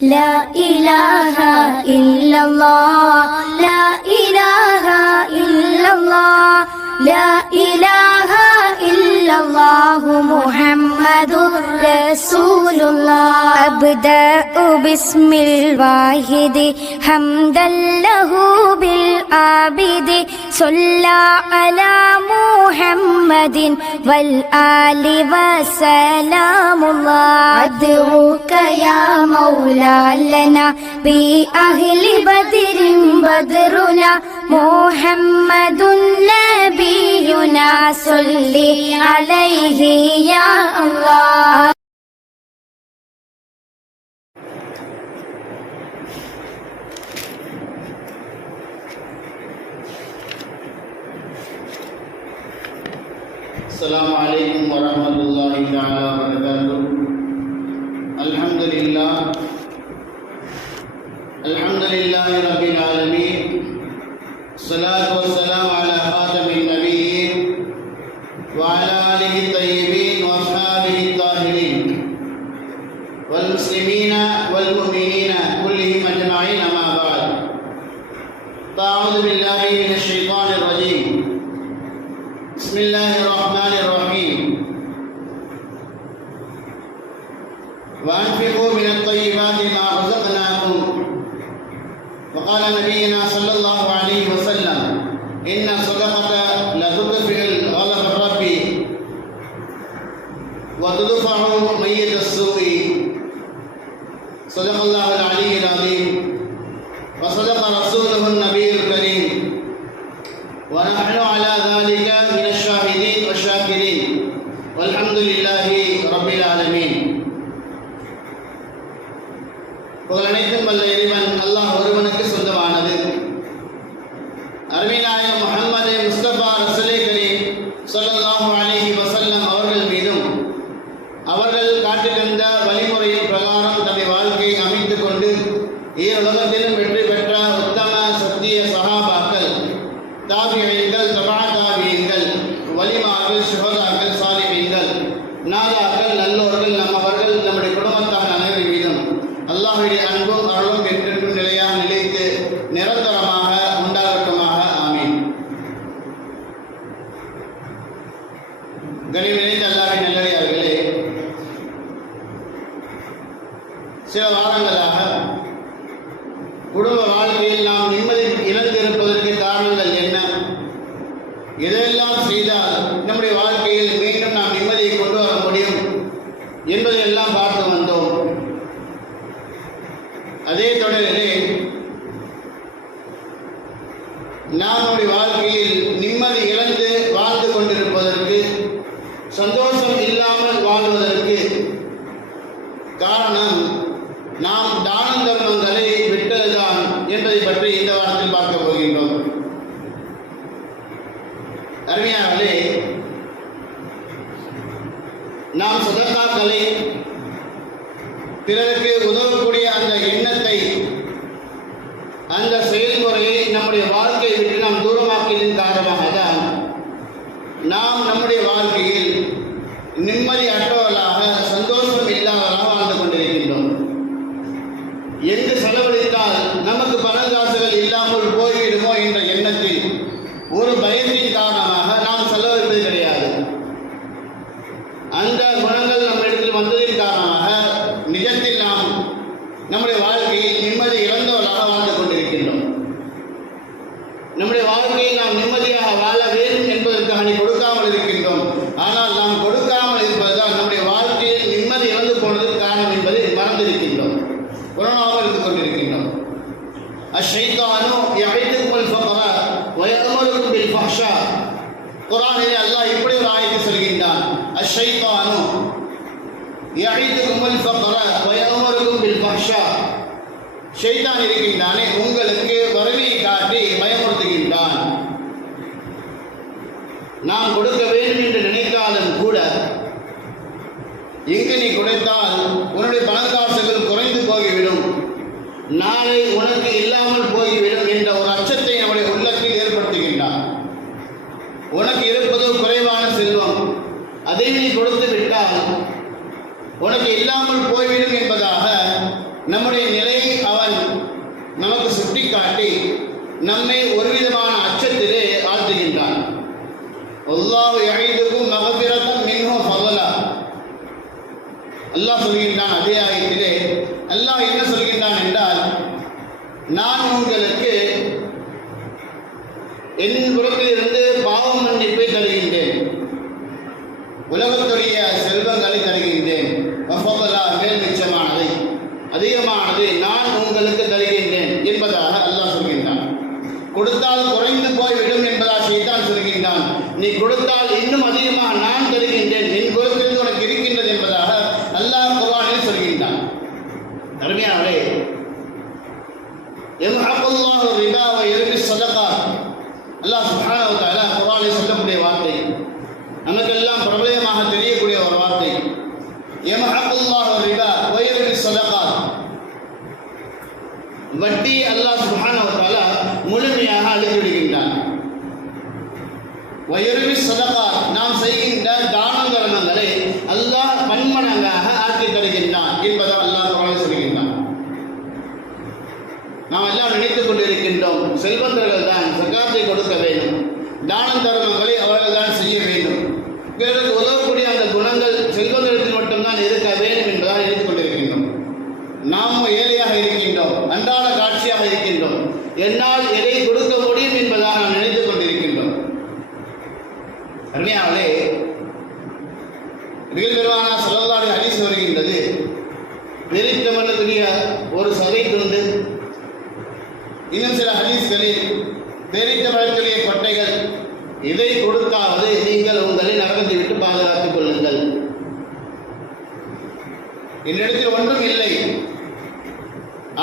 لا إله إلا الله لا إله إلا الله لا إله إلا الله محمد رسول الله أبدأ باسم الواحد حمدا له بالعابد صلى على محمد والآل وسلام الله أدعوك يا مولا لنا بأهل بدر بدرنا محمد نبينا صل عليه يا الله. السلام عليكم ورحمة الله تعالى وبركاته. الحمد لله رب العالمين. الصلاة والسلام على خاتم النبيين وعلى آله الطيبين وأصحابه الطاهرين والمسلمين والمؤمنين كلهم أجمعين أما بعد. فأعوذ بالله من الشيطان الرجيم. بسم الله الرحمن الرحيم. وأنفقوا من الطيبات ما رزقناكم. وقال نبينا صلى الله عليه وسلم إن الصدقة لتطفئ غضب الرب وتدفع ميت السوء. صدق الله العلي العظيم وصدق رسوله النبي الكريم ونحن على ذلك من الشاهدين والشاكرين والحمد لله رب العالمين. புகழனைத்தும் வல்ல இறைவன் அல்லாஹ் ஒருவனுக்கு சொந்தமானது. அருமைநாயகம் முஹம்மது முஸ்தபா ரசூலே கரீம் ஸல்லல்லாஹு அலைஹி வஸல்லம் அவர்கள் மீதும் அவர்கள் காட்டித் தந்த வழிமுறையின் பிரகாரம் தன்னுடைய வாழ்க்கையை அமைத்துக் கொண்டு ஈருலகத்திலும் வெற்றி பெற்ற உத்தம சத்திய சஹாபாக்கள், தாபிஈன்கள், தபா தாபிஈன்கள், வலிமார்கள், சுஹதாக்கள், சாலிஹீன்கள், நாதாக்கள், நல்லோர்கள், நம்மவர்கள், நம்முடைய குடும்பத்தார் அனைவரின் மீதும் அல்லாஹ்வுடைய அன்பும் அருளும் என்றென்றும் நிலையாக நிலைத்து நிரந்தரமாக உண்டாகட்டுமாக. ஆமீன். கனிவு நிறைந்த அல்லாஹ்வின் நல்லடியார்களே, சில வாரங்களாக குடும்ப வாழ்க்கையில் நாம் நிம்மதி இழந்திருப்பதற்கு காரணங்கள் என்ன, எதெல்லாம் செய்தால் நம்முடைய வாழ்க்கையில் மீண்டும் நாம் நிம்மதியை கொண்டு வர முடியும் என்பதையெல்லாம் பார்த்து வந்தோம். அதே தொடரிலே நம்முடைய வாழ்க்கையில் நிம்மதி இழந்து வாழ்ந்து கொண்டிருப்பதற்கு, சந்தோஷம் இல்லாமல் வாழ்வதற்கு காரணம் நாம் தான தர்மங்களை விட்டதுதான் என்பதை பற்றி இந்த வாரத்தில் பார்க்க போகின்றோம். அருமையானவர்களே, நாம் சதகாக்களை, பிறருக்கு உதவக்கூடிய அந்த எண்ணத்தை, அந்த செயல்முறையை நம்முடைய வாழ்க்கையை விட்டு நாம் தூரமாக்கியதன் காரணமாக தான் நாம் நம்முடைய வாழ்க்கையில் நிம்மதி அற்றவர்களாக, சந்தோஷம் இல்லாதவர்களாக வாழ்ந்து கொண்டிருக்கின்றோம். எங்கு செலவழித்தால் நமக்கு பணங்காசுகள் இல்லாமல் போய்விடுமோ என்ற எண்ணத்தில், ஒரு பயத்தின் காரணமாக நாம் செலவழிப்பது கிடையாது. அந்த குணங்கள் நம்மிடத்தில் வந்ததின் காரணமாக நிஜத்தில் நாம் நம்முடைய வாழ்க்கையில் நிம்மதி இழந்தவர்களாக வாழ்ந்து கொண்டிருக்கின்றோம். நம்முடைய வாழ்க்கையை நாம் நிம்மதியாக வாழ வேண்டும் என்பதற்காக நீ கொடுக்காமல் இருக்கின்றோம். ஆனால் நாம் கொடுக்காமல் இருப்பதுதான் நம்முடைய வாழ்க்கையில் நிம்மதி இழந்து போனதற்கு காரணம் என்பதை மறந்திருக்கின்றோம், உணராமல் இருந்து கொண்டிருக்கின்றோம். அஷ்ஷைத்தானு யஇதுகுமுல் ஃபக்ர வ யஅமுருக்கும் பில் ஃபஹ்ஷா. குர்ஆனிலே அல்லாஹ் இப்படி ஒரு ஆயத்தை சொல்கின்றான். அஷ்ஷைத்தானு யஇதுகுமுல் ஃபக்ர வ யஅமுருக்கும் பில் ஃபஹ்ஷா. ஷைத்தான் இருக்கின்றானே, உங்களுக்கு வறுமையை காட்டி பயமுறுத்துகின்றான். நாம் கொடுக்க வேண்டும் என்று நினைத்தாலும் கூட, எங்கு நீ கொடுத்தால் உன்னுடைய பணக்காசுகள் குறைந்து போய்விடும், நாளை உனக்கு இல்லாமல் போய்விடும் என்ற ஒரு அச்சத்தை நம்முடைய உள்ளத்தில் ஏற்படுத்துகின்றான். உனக்கு இருப்பது குறைவான செல்வம், அதை நீ கொடுத்து விட்டால் உனக்கு இல்லாமல் போய்விடும் என்பதாக நம்முடைய நம்மை ஒரு விதமான அச்சத்திலே ஆழ்த்துகின்றான். அல்லாஹ் யஈதுகும் மக்ஃபிரத்தன் மின்ஹு ஃபضلا. அல்லாஹ் சொல்கின்றான் அதே ஆயத்திலே. அல்லாஹ் என்ன சொல்கின்றான் என்றால், நான் உங்களுக்கு என் புறத்திலிருந்து பாவ மன்னிப்பை தருகின்றேன், உலகத்துடைய செல்வங்களை தருகின்றேன், மேல் மிச்சமானதை அதிகமானதை நான் உங்களுக்கு தருகின்றேன் என்பதாக அல்லாஹ் சொல்கின்றான். கொடுத்தால் குறைந்து போய்விடும் என்பதாக ஷைத்தான் சொல்கின்றான். நீ கொடுத்தால் இன்னும் அதிகமாக நான் தருகின்றேன், என் புறத்திலிருந்து உனக்கு இருக்கின்றது என்பதாக அல்லாஹ் குர்ஆனில் சொல்கின்றான். அருமையானவரே, யம்ஹகுல்லாஹு ரிபா வ யுர்பி ஸதகா, அல்லாஹ் சுப்ஹானஹு வ தஆலா குர்ஆனில் சொல்லக்கூடிய வார்த்தை, நமக்கெல்லாம் பிரபலமாக தெரியக்கூடிய ஒரு வார்த்தை. யம்ஹகுல்லாஹு ரிபா வ யுர்பி ஸதகா, வட்டி அல்லாஹ் சுப்ஹானஹு வ தஆலா முழுமையாக அழித்து விடுகின்றான். வ யுர்பி ஸதகா, நாம் செய்கின்ற தான தர்மங்களை அல்லாஹ் பன்மடங்காக ஆக்கி தருகின்றான் என்பதை அல்லாஹ் குர்ஆனில் சொல்கின்றான். நாம் எல்லாம் நினைத்துக் கொண்டிருக்கின்றோம், செல்வந்தர்கள் தான் ஜகாத்தை கொடுக்க வேண்டும், தான தர்மங்களை அவர்கள் தான் செய்ய வேண்டும், பிறகு உதவக்கூடிய அந்த குணங்கள் செல்வந்தர்கள் மட்டும்தான் இருக்க வேண்டும் என்பதால் நினைத்துக் கொண்டிருக்கின்றோம். நாம் ஏழையாக இருக்கின்றோம், அன்றாட காட்சியாக இருக்கின்றோம், என்னால் எதை கொடுக்க முடியும் என்பதாக நாம் நினைத்துக் கொண்டிருக்கின்றோம். அருமையானவர்களே, பெருமானார் ஸல்லல்லாஹு அலைஹி ஹதீஸ் வருகின்றது, வெறித்தவனுடைய ஒரு சதை துண்டு, இன்னும் சில ஹதீஸ்களில் வெறித்த மரத்துடைய கொட்டைகள், இதை கொடுத்தாவது நீங்கள் உங்களை நரகத்தை விட்டு பாதுகாத்துக் கொள்ளுங்கள். என்னிடத்தில் ஒன்றும் இல்லை,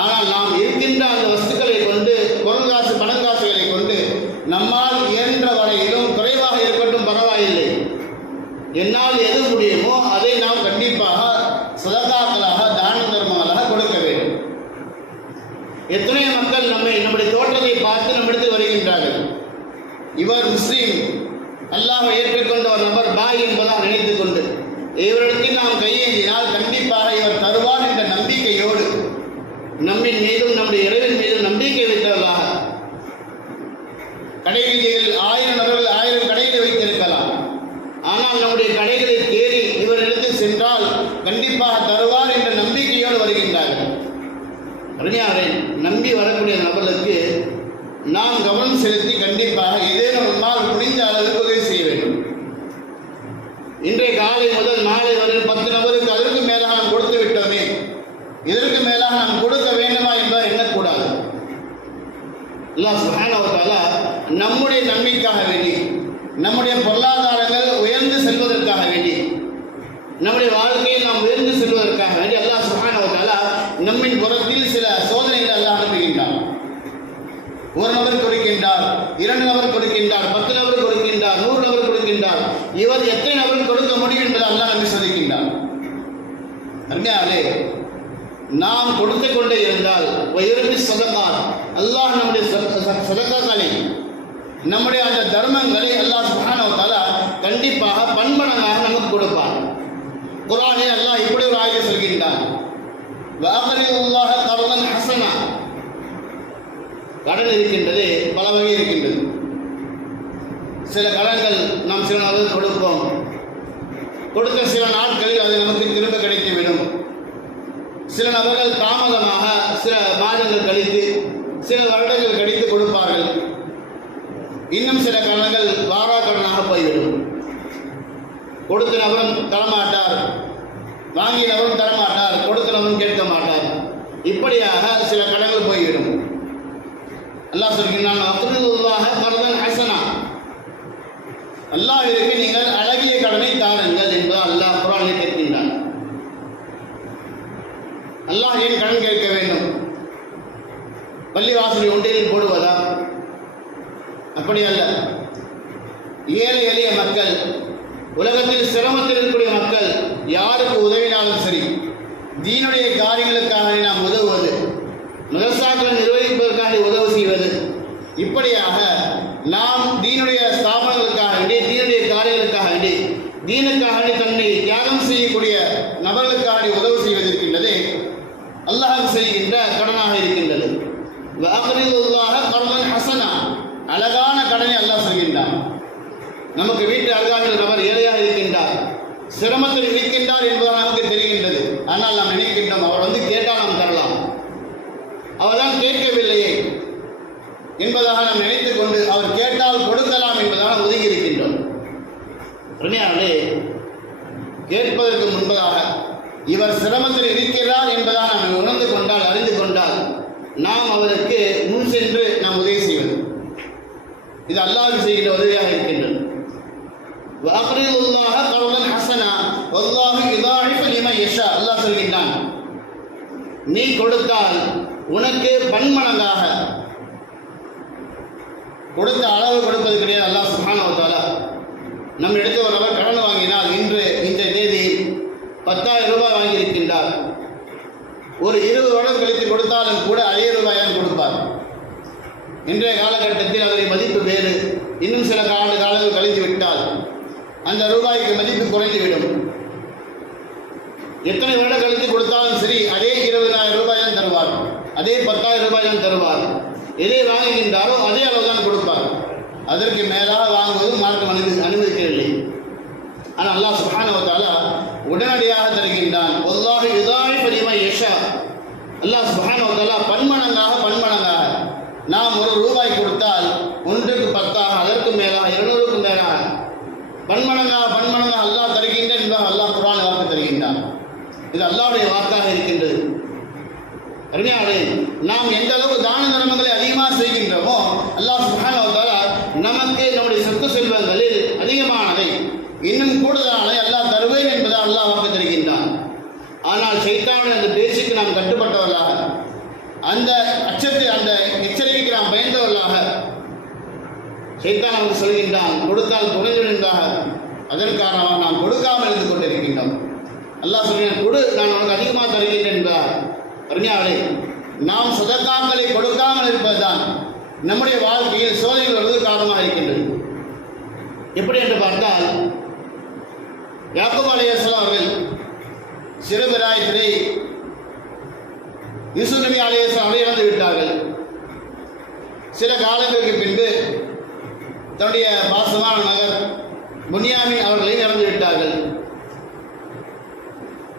ஆனால் நாம் இருக்கின்ற அந்த வஸ்துக்களை கொண்டு, பொருள் காசு பணங்காசுகளை கொண்டு நம்மால் இயன்ற வரையிலும் குறைவாக இருக்கட்டும் பரவாயில்லை, என்னால் எது முடியுமோ அதை நாம் கண்டிப்பாக சதகாக்களாக தான தர்மங்களாக கொடுக்க வேண்டும். எத்தனை மக்கள் நம்முடைய தோற்றத்தை பார்த்து நம்மிடத்தில் வருகின்றார்கள், இவர் முஸ்லீம், அல்லாஹ்வை ஏற்றுக்கொண்ட ஒரு நபர் பாய் என்பதாக நினைத்துக் கொண்டு இவரிடத்தில் நாம் கையேந்தினால் கண்டிப்பாக இவர் தருவார் என்ற நம்பிக்கையோடு நம்மின் மீதும் நம்முடைய இறைவன் மீதும் நம்பிக்கை வைத்தவர்களாக, கடை வீதியில் 1000 நபர்கள் 1000 கடைகளை வைத்திருக்கலாம், ஆனால் நம்முடைய கடைகளை தேடி இவரிடத்தில் சென்றால் கண்டிப்பாக தருவார் என்ற நம்பிக்கையோடு வருகின்றார்கள். அருமையானவரே, நம்பி வரக்கூடிய நபர்களுக்கு நாம் கவனம் செலுத்தி கண்டிப்பாக ஏதேனும் நம்மால் முடிந்த அளவுக்கு உதவி செய்ய வேண்டும். இன்றைய காலை முதல் நாளை வரை 10 நபருக்கு அதற்கு மேலாக நாம் கொடுத்து விட்டோமே, இதற்கு மேலாக நாம் கொடுக்க வேண்டுமா என்பதை எண்ணக்கூடாது. அல்லாஹ் சுப்ஹானஹு வ தஆலா நம்முடைய நன்மைக்காக வேண்டி, நம்முடைய பொருளாதாரங்கள் உயர்ந்து செல்வதற்காக வேண்டி, நம்முடைய வாழ்க்கையில் நாம் உயர்ந்து செல்வதற்காக வேண்டி அல்லாஹ் சுப்ஹானஹு வ தஆலா நம்மின் புறத்தில் சில சோதனைகளை அல்லாஹ் அனுப்புகின்றார். ஒரு நபர் கொடுக்கின்றார், 2 நபர் கொடுக்கின்றார், 10 நபர் கொடுக்கின்றார், 100 நபர் கொடுக்கின்றார். இவர் எத்தனை நபர் கொடுக்க முடியும் என்பதை அல்லாஹ் நம்பி சோதிக்கின்றார். அருமையானே, நாம் கொடுத்து கொண்டே இருந்தால் அல்லாஹ் நம்முடைய சதகாக்களை, நம்முடைய அந்த தர்மங்களை அல்லாஹ் சுப்ஹானஹு வ தஆலா கண்டிப்பாக பன்மடங்காக நமக்கு கொடுப்பார். குர்ஆனில் அல்லாஹ் இப்படி ஒரு ஆயத்தை சொல்கின்றான், வஅக்ரிதுல்லாஹ கர்தன் ஹஸனா. கடன் இருக்கின்றது, பல வகை இருக்கின்றது. சில கடன்கள் நாம் சில நாள் கொடுப்போம், கொடுத்த சில நாட்களில் அது நமக்கு திரும்ப கிடைத்துவிடும். சில நபர்கள் தாமதமாக சில மாதங்கள் கழித்து, சில வருடங்கள் கழித்து கொடுப்பார்கள். இன்னும் சில கடன்கள் வாராக்கடனாக போய்விடும். கொடுத்த நபரும் தரமாட்டார், வாங்கிய நபரும் தரமாட்டார், கொடுத்த நபரும் கேட்க மாட்டார். இப்படியாக சில கடன்கள் போய்விடும். அல்லாஹ் சொல்கிறான், அக்ரிதுல்லாஹ கர்தன் ஹஸனா, அல்லாஹ்விற்கு நீங்கள் அழகிய கடனை தாருங்கள் என்று அல்லாஹ் குர்ஆனில் கேட்கின்றான். அல்லாஹ் ஏன் கடன் கேட்க வேண்டும்? பள்ளிவாசலை ஒன்றில் போடுவதா? அப்படி அல்ல. ஏழை எளிய மக்கள், உலகத்தில் சிரமத்தில் இருக்கக்கூடிய மக்கள் யாருக்கு உதவினாலும் சரி, தீனுடைய காரியங்களுக்காக நாம் உதவுவது, மதரசாக்களை நிர்வகிப்பதற்காக உதவி செய்வது, இப்படியாக நாம் தீனுடைய ஸ்தாபனங்களுக்காக வேண்டி, தீனுடைய காரியங்களுக்காக வேண்டி, தீனுக்காக தன்னை தியாகம் செய்யக்கூடிய நபர்களுக்காக உதவி செய்வது இருக்கின்றதே அல்லாஹ் செய்கின்ற கடனாக இருக்கின்றது. வஅக்ரிதுல்லாஹ கர்தன் ஹஸனா, வேண்டாம். நமக்கு வீட்டு அருகாமையில் நபர் ஏழையாக இருக்கின்றார், சிரமத்தில் இருக்கின்றார் என்பதால் நமக்கு தெரிகின்றது. ஆனால் நாம் நினைக்கின்றோம் அவர் வந்து கேட்டால் நாம் தரலாம், அவர்தான் கேட்கவில்லையே என்பதாக நாம் நினைத்துக் கொண்டு அவர் கேட்டால் கொடுக்கலாம் என்பதாக ஒதுங்கி இருக்கின்றோம். உண்மையாகவே கேட்பதற்கு முன்பதாக இவர் சிரமத்தில் இருக்கிறார் என்பதாக நாம் உணர்ந்து கொண்டால், அறிந்து கொண்டால் நாம் அவருக்கு முன் சென்று நாம் உதவி செய்வது. இது அல்லாஹ்வுக்கு செய்கின்ற உதவியாக இருக்கின்றது. வஅக்ரிதுல்லாஹ கர்தன் ஹஸனா வல்லாஹு யுதாஇஃபு லிமன் யஷா. அல்லாஹ் சொல்கின்றான், நீ கொடுத்தால் உனக்கு பன்மடங்காக கொடுத்த அளவு கொடுப்பது கிடையாது. அல்லாஹ் சுப்ஹானஹு வ தஆலா நம்ம இடத்துல ஒரு நபர் கடன் வாங்கினால் இன்று இந்த தேதியில் 10,000 ரூபாய் வாங்கியிருக்கின்றார். ஒரு 20 வருடம் கழித்து கொடுத்தாலும் கூட அதே ரூபாய் தான் கொடுப்பார். இன்றைய காலகட்டத்தில் அதனுடைய மதிப்பு வேறு. இன்னும் சில காலங்கள் கழித்து விட்டால் அந்த ரூபாய்க்கு மதிப்பு குறைந்துவிடும். எத்தனை வருடம் கழித்து கொடுத்தாலும் சரி அதே 20,000 ரூபாய் தான் தருவார், அதே 10,000 ரூபாய் தான் தருவார். எதை வாங்குகின்றாரோ அதே அளவு தான் கொடுப்பார். அதற்கு மேலாக வாங்குவது மார்க்கம் அனுமதிக்கவில்லை. ஆனால் அல்லாஹ் சுப்ஹானஹு வ தஆலா உடனடியாக தருகின்றான். வல்லாஹு யுதாஇஃபு லிமன் யஷா. அல்லாஹ் சுப்ஹானஹு வ தஆலா பன்மடங்காக நாம் ஒரு ரூபாய் கொடுத்தால் 1க்கு 10ஆக, அதற்கு மேலாக 200க்கு மேலாக பன்மடங்காக அல்லாஹ் தருகின்றான் என்பதாக அல்லாஹ் குர்ஆனில் வாக்கு தருகின்றான். இது அல்லாஹ்வுடைய வாக்காக இருக்கின்றது. அருமையாளே, நாம் எந்த அளவு தான தர்மங்களை அதிகமாக செய்கின்றோமோ அல்லாஹ் சுப்ஹானஹு வ தஆலா நமக்கு நம்முடைய சொத்து செல்வங்களில் அதிகமானதை இன்னும் கூடுதலானதை அல்லாஹ் தருவேன் என்பதாக அல்லாஹ் வாக்கு தருகின்றான். ஆனால் ஷைத்தானுடைய அந்த பேச்சுக்கு நாம் கட்டுப்பட்டவர்களாக, அந்த அச்சத்தை அந்த எச்சரிக்கைக்கு நாம் பயந்தவர்களாக ஷைத்தான் நமக்கு சொல்கின்றான் கொடுத்தால் குறைந்துவிடுவதாக. அதன் காரணமாக நாம் கொடுக்காமல் இருந்து கொண்டிருக்கின்றோம். அல்லாஹ் சொல்கிறான், கொடு, நான் உனக்கு அதிகமாக தருகின்றேன் என்பதாக. அருமையாளே, நாம் சதகாக்களை கொடுக்காமல் இருப்பதுதான் நம்முடைய வாழ்க்கையில் சோதனைகள் வருவது காரணமாக இருக்கின்றது. எப்படி என்று பார்த்தால், யாக்கூப் அலைஹிஸ்ஸலாம் அவர்கள் சிறுபிராயத்திலே யூசுப் நபி அலைஹிஸ்ஸலாம் அவரை இழந்து விட்டார்கள். சில காலங்களுக்கு பின்பு தன்னுடைய பாசமான நகர் புன்யாமின் அவர்களையும் இழந்து விட்டார்கள்.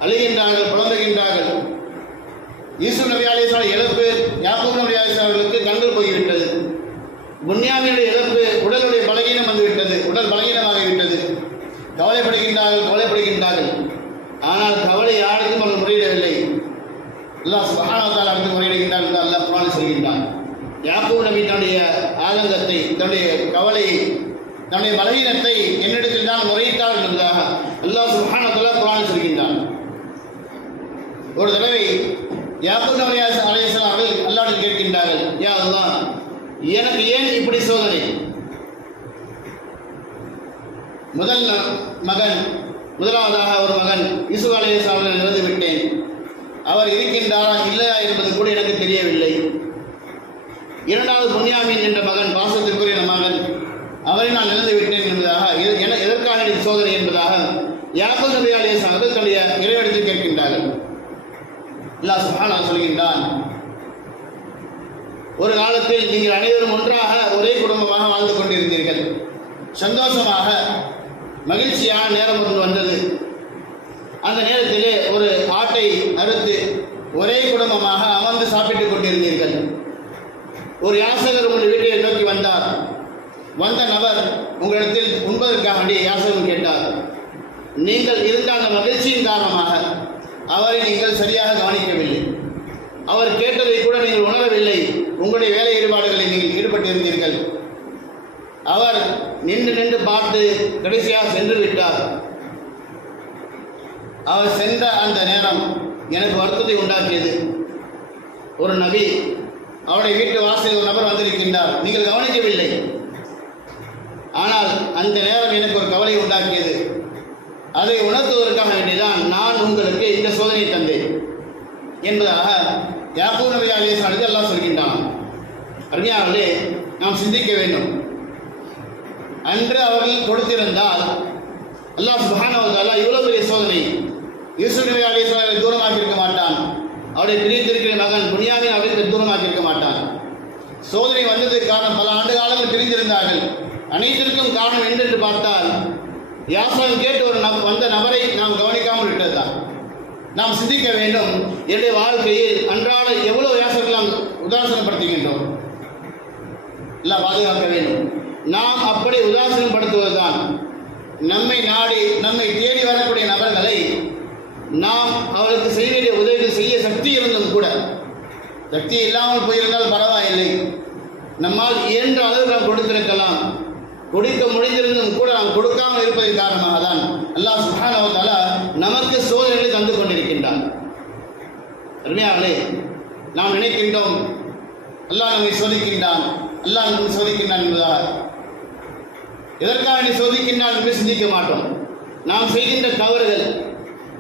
அழுகின்றார்கள், புலம்புகின்றார்கள். யூசுப் நபி அலைஹிஸ்ஸலாம் இழப்பு யாக்கூப் நபி அலைஹிஸ்ஸலாம் அவர்களுக்கு கண்கள் போய்விட்டது. புன்யாமினுடைய இழப்பு உடலுடைய பலகீனம் வந்துவிட்டது, உடல் பலகீனமாகிவிட்டது. கவலைப்படுகின்றார்கள். ஆனால் கவலை யாருக்கும் அவர்கள் முறையிடவில்லை. அல்லாஹ் சுப்ஹானஹு வ தஆலா அடுத்து முறையிடுகின்றான் என்று அல்லாஹ் குர்ஆனில் சொல்கின்றான். யாக்கூப் நபி தன்னுடைய ஆதங்கத்தை, தன்னுடைய கவலையை, தன்னுடைய பலகீனத்தை என்னிடத்தில் தான் முறையிட்டார் என்பதாக அல்லாஹ் சுப்ஹானஹு வ தஆலா குர்ஆனில் சொல்கின்றான். ஒரு தடவை யாக்கூப் நபி அலைஹிஸ்ஸலாம் அவர்கள் அல்லாஹ்விடம் கேட்கின்றார்கள், யா அல்லாஹ், எனக்கு ஏன் இப்படி சோதனை? முதலாவதாக ஒரு மகன் யூசுப் அலைஹிஸ்ஸலாம் அவர்கள் இழந்து விட்டேன். அவர் இருக்கின்றாரா இல்லையா என்பது கூட எனக்கு தெரியவில்லை. இரண்டாவது புன்யாமின் என்ற மகன், பாசத்திற்குரிய மகன், அவரை நான் இழந்து விட்டேன் என்பதாக, எதற்காக இது சோதனை என்பதாக யாக்கூப் நபி அலைஹிஸ்ஸலாம் அவர்கள் தன்னுடைய இறைவனிடத்தில் கேட்கின்றார்கள். அல்லாஹ் சுப்ஹானஹு சொல்கின்றான், ஒரு காலத்தில் நீங்கள் அனைவரும் ஒன்றாக ஒரே குடும்பமாக வாழ்ந்து கொண்டிருந்தீர்கள். சந்தோஷமாக மகிழ்ச்சியான நேரம் ஒன்று வந்தது. அந்த நேரத்திலே ஒரு ஆட்டை அறுத்து ஒரே குடும்பமாக அமர்ந்து சாப்பிட்டுக் கொண்டிருந்தீர்கள். ஒரு யாசகர் உங்கள் வீட்டை நோக்கி வந்தார். வந்த நபர் உங்களிடத்தில் உண்பதற்காக யாசகம் கேட்டார். நீங்கள் இருந்த அந்த மகிழ்ச்சியின் காரணமாக அவரை நீங்கள் சரியாக கவனிக்கவில்லை. அவர் கேட்டதை கூட நீங்கள் உணரவில்லை. உங்களுடைய வேலை ஈடுபாடுகளில் நீங்கள் ஈடுபட்டிருந்தீர்கள். அவர் நின்று பார்த்து கடைசியாக சென்று விட்டார். அவர் சென்ற அந்த நேரம் எனக்கு வருத்தத்தை உண்டாக்கியது. ஒரு நபி, அவருடைய வீட்டு வாசலில் ஒரு நபர் வந்திருக்கின்றார், நீங்கள் கவனிக்கவில்லை. ஆனால் அந்த நேரம் எனக்கு ஒரு கவலை உண்டாக்கியது. அதை உணர்த்துவதற்காக வேண்டிதான் நான் உங்களுக்கு இந்த சோதனை தந்தேன் என்பதாக யாக்கூப் நபி அலைஹிஸ்ஸலாம் அல்லாஹ் சொல்கின்றான். அருமையானவர்களே, நாம் சிந்திக்க வேண்டும். அன்று அவர்கள் கொடுத்திருந்தால் அல்லாஹ் சுப்ஹானஹு வ தஆலா இவ்வளவு பெரிய சோதனை யூசுப் நபி அலைஹிஸ்ஸலாமை தூரமாக்கி இருக்க மாட்டான். அவருடைய பிரிந்திருக்கிற மகன் புன்யாமின் அவர்களுக்கு தூரமாக்கி இருக்க மாட்டான். சோதனை வந்ததற்கு காரணம் பல ஆண்டு காலங்கள் பிரிந்திருந்தார்கள். அனைத்திற்கும் காரணம் என்று பார்த்தால் யாசகம் கேட்டு வந்த நபரை நாம் கவனிக்காமல் விட்டதுதான். நாம் சிந்திக்க வேண்டும், என்னுடைய வாழ்க்கையில் அன்றாட எவ்வளவு யாசகங்கள் நாம் உதாசனப்படுத்துகின்றோம். எல்லாம் பாதுகாக்க வேண்டும். நாம் அப்படி உதாசனப்படுத்துவதுதான் நம்மை நாடி நம்மை தேடி வரக்கூடிய நபர்களை நாம் அவர்களுக்கு செய்ய வேண்டிய உதவிகள் செய்ய சக்தி இருந்தும் கூட, சக்தி இல்லாமல் போயிருந்தால் பரவாயில்லை, நம்மால் இயன்ற அளவு நாம் கொடுத்திருக்கலாம். கொடுக்க முடிந்திருந்தும் கூட நாம் கொடுக்காமல் இருப்பதன் காரணமாக தான் அல்லாஹ் சுப்ஹானஹு வ தஆலா நமக்கு சோதனைகளை தந்து கொண்டிருக்கின்றான். அருமையாளே, நாம் நினைக்கின்றோம் அல்லாஹ் நம்மை சோதிக்கின்றான், அல்லாஹ் நம்மை சோதிக்கின்றான் என்பதாக. எதற்காக நீ சோதிக்கின்றான் என்று சிந்திக்க மாட்டோம். நாம் செய்கின்ற தவறுகள்,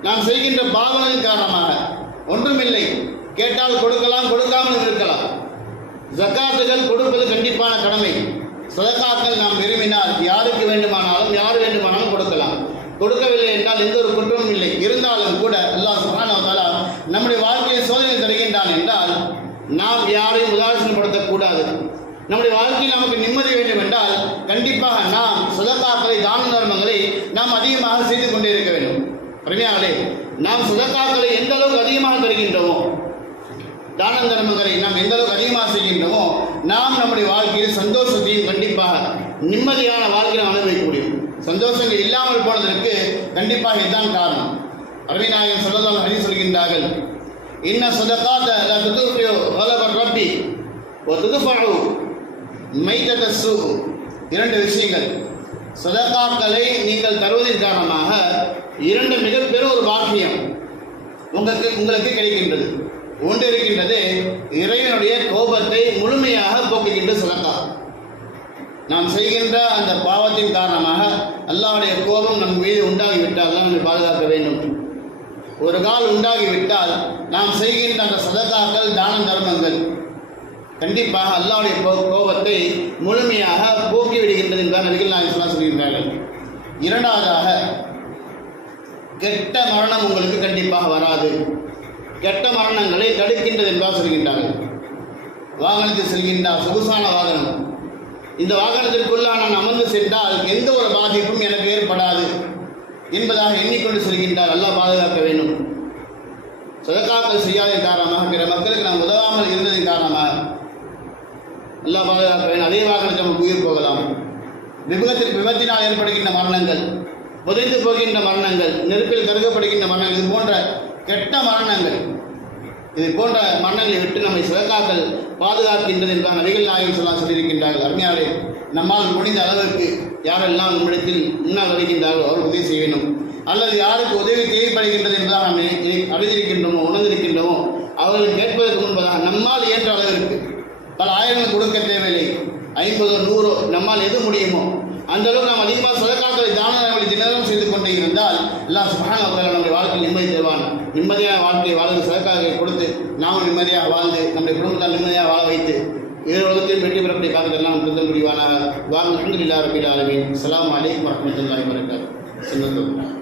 நாம் செய்கின்ற பாவங்களின் காரணமாக ஒன்றுமில்லை. கேட்டால் கொடுக்கலாம், கொடுக்காமல் இருக்கலாம். ஜக்காத்துகள் கொடுப்பது கண்டிப்பான கடமை. சதகாக்கள் நாம் விரும்பினால் யாருக்கு வேண்டுமானாலும் யார் வேண்டுமானாலும் கொடுக்கலாம். கொடுக்கவில்லை என்றால் எந்த ஒரு குற்றமும் இல்லை. இருந்தாலும் கூட அல்லாஹ் சுப்ஹானஹு வ தஆலா நம்முடைய வாழ்க்கையை சோதனை தருகின்றான் என்றால் நாம் யாரையும் உதாசீனப்படுத்தக்கூடாது. நம்முடைய வாழ்க்கையில் நமக்கு நிம்மதி வேண்டும் என்றால் கண்டிப்பாக நாம் சதகாக்களை, தான தர்மங்களை நாம் அதிகமாக செய்து கொண்டே இருக்க வேண்டும். அருமையாளே, நாம் சதகாக்களை எந்த அளவுக்கு அதிகமாக தருகின்றோமோ, தான தர்மங்களை நாம் எந்த அளவுக்கு அதிகமாக செய்கின்றோமோ, நாம் நம்முடைய வாழ்க்கையில் சந்தோஷத்தையும் கண்டிப்பாக நிம்மதியான வாழ்க்கையை நாம் அனுபவிக்க முடியும். சந்தோஷங்கள் இல்லாமல் போனதற்கு கண்டிப்பாக இதுதான் காரணம். அருமை நாயகம் ஸல்லல்லாஹு அலைஹி வஸல்லம் சொல்கின்றார்கள், இன்ன ஸதகாத லா துதுஃபிஉ கலபர் ரப்பி வ துதுஃபஉ மைதத ஸூ. இரண்டு விஷயங்கள். சதகாக்களை நீங்கள் தருவதன் காரணமாக இரண்டு மிகப்பெரிய ஒரு பாக்கியம் உங்களுக்கு கிடைக்கின்றது. ஒன்று இருக்கின்றது, இறைவனுடைய கோபத்தை முழுமையாக போக்குகின்ற சதகா. நாம் செய்கின்ற அந்த பாவத்தின் காரணமாக அல்லாஹ்வுடைய கோபம் நம் மீது உண்டாகிவிட்டால் நம்மை பாதுகாக்க வேண்டும். ஒரு கால் உண்டாகிவிட்டால் நாம் செய்கின்ற அந்த சதகாக்கள், தான தர்மங்கள் கண்டிப்பாக அல்லாஹ்வுடைய கோபத்தை முழுமையாக போக்கிவிடுகின்றது என்பதாக நபிகள் நாயகம் சொல்கின்றார்கள். இரண்டாவதாக, கெட்ட மரணம் உங்களுக்கு கண்டிப்பாக வராது. கெட்ட மரணங்களை தடுக்கின்றது என்பதாக சொல்கின்றார்கள். வாகனத்தில் செல்கின்றார், சொகுசான வாகனம், இந்த வாகனத்திற்குள்ளாக நான் அமர்ந்து சென்றால் எந்த ஒரு பாதிப்பும் எனக்கு ஏற்படாது என்பதாக எண்ணிக்கொண்டு செல்கின்றார். அல்லாஹ் பாதுகாக்க வேண்டும். சதகாக்கள் செய்யாததன் காரணமாக, பிற மக்களுக்கு நாம் உதவாமல் இருந்ததன் காரணமாக அல்லாஹ் பாதுகாக்க வேண்டும். அதே வாகனத்தில் நமக்கு உயிர் போகலாம். விபத்தினால் ஏற்படுகின்ற மரணங்கள், புதைந்து போகின்ற மரணங்கள், நெருப்பில் கருகப்படுகின்ற மரணங்கள், இது போன்ற கெட்ட மரணங்கள், இது போன்ற மரணங்களை விட்டு நம்மை சதகாக்கள் பாதுகாக்கின்றது என்பதாக நபிகள் நாயகம் சொல்லியிருக்கின்றார்கள். அருமையாளே, நம்மால் முடிந்த அளவிற்கு யாரெல்லாம் நம்மிடத்தில் முன்னால் வருகின்றார்களோ அவர் உதவி செய்ய வேண்டும். அல்லது யாருக்கு உதவி தேவைப்படுகின்றது என்பதாக நாம் அறிந்திருக்கின்றோமோ, உணர்ந்திருக்கின்றோமோ, அவர்கள் கேட்பதற்கு முன்பதாக நம்மால் இயன்ற அளவிற்கு பல ஆயிரங்கள் கொடுக்க தேவையில்லை. 50, 100 நம்மால் எது முடியுமோ அந்த அளவுக்கு நாம் அதிகமாக சதகாக்களை, தான தர்மங்களை தினமும் செய்து கொண்டே இருந்தால் அல்லாஹ் சுப்ஹானஹு வ தஆலா நம்முடைய வாழ்க்கையில் நிம்மதி தருவான். நிம்மதியான வாழ்க்கையை வாழ்ந்து சதகாக்களை கொடுத்து நாமும் நிம்மதியாக வாழ்ந்து நம்முடைய குடும்பத்தால் நிம்மதியாக வாழ வைத்து உலகத்தையும் வெற்றி பெறக்கூடிய காலத்தெல்லாம் புரிதல் முடிவானாக. அல்ஹம்துலில்லாஹி ரப்பில் ஆலமீன். அஸ்ஸலாமு அலைக்கும் வரஹ்மத்துல்லாஹி வ பரகாத்துஹு.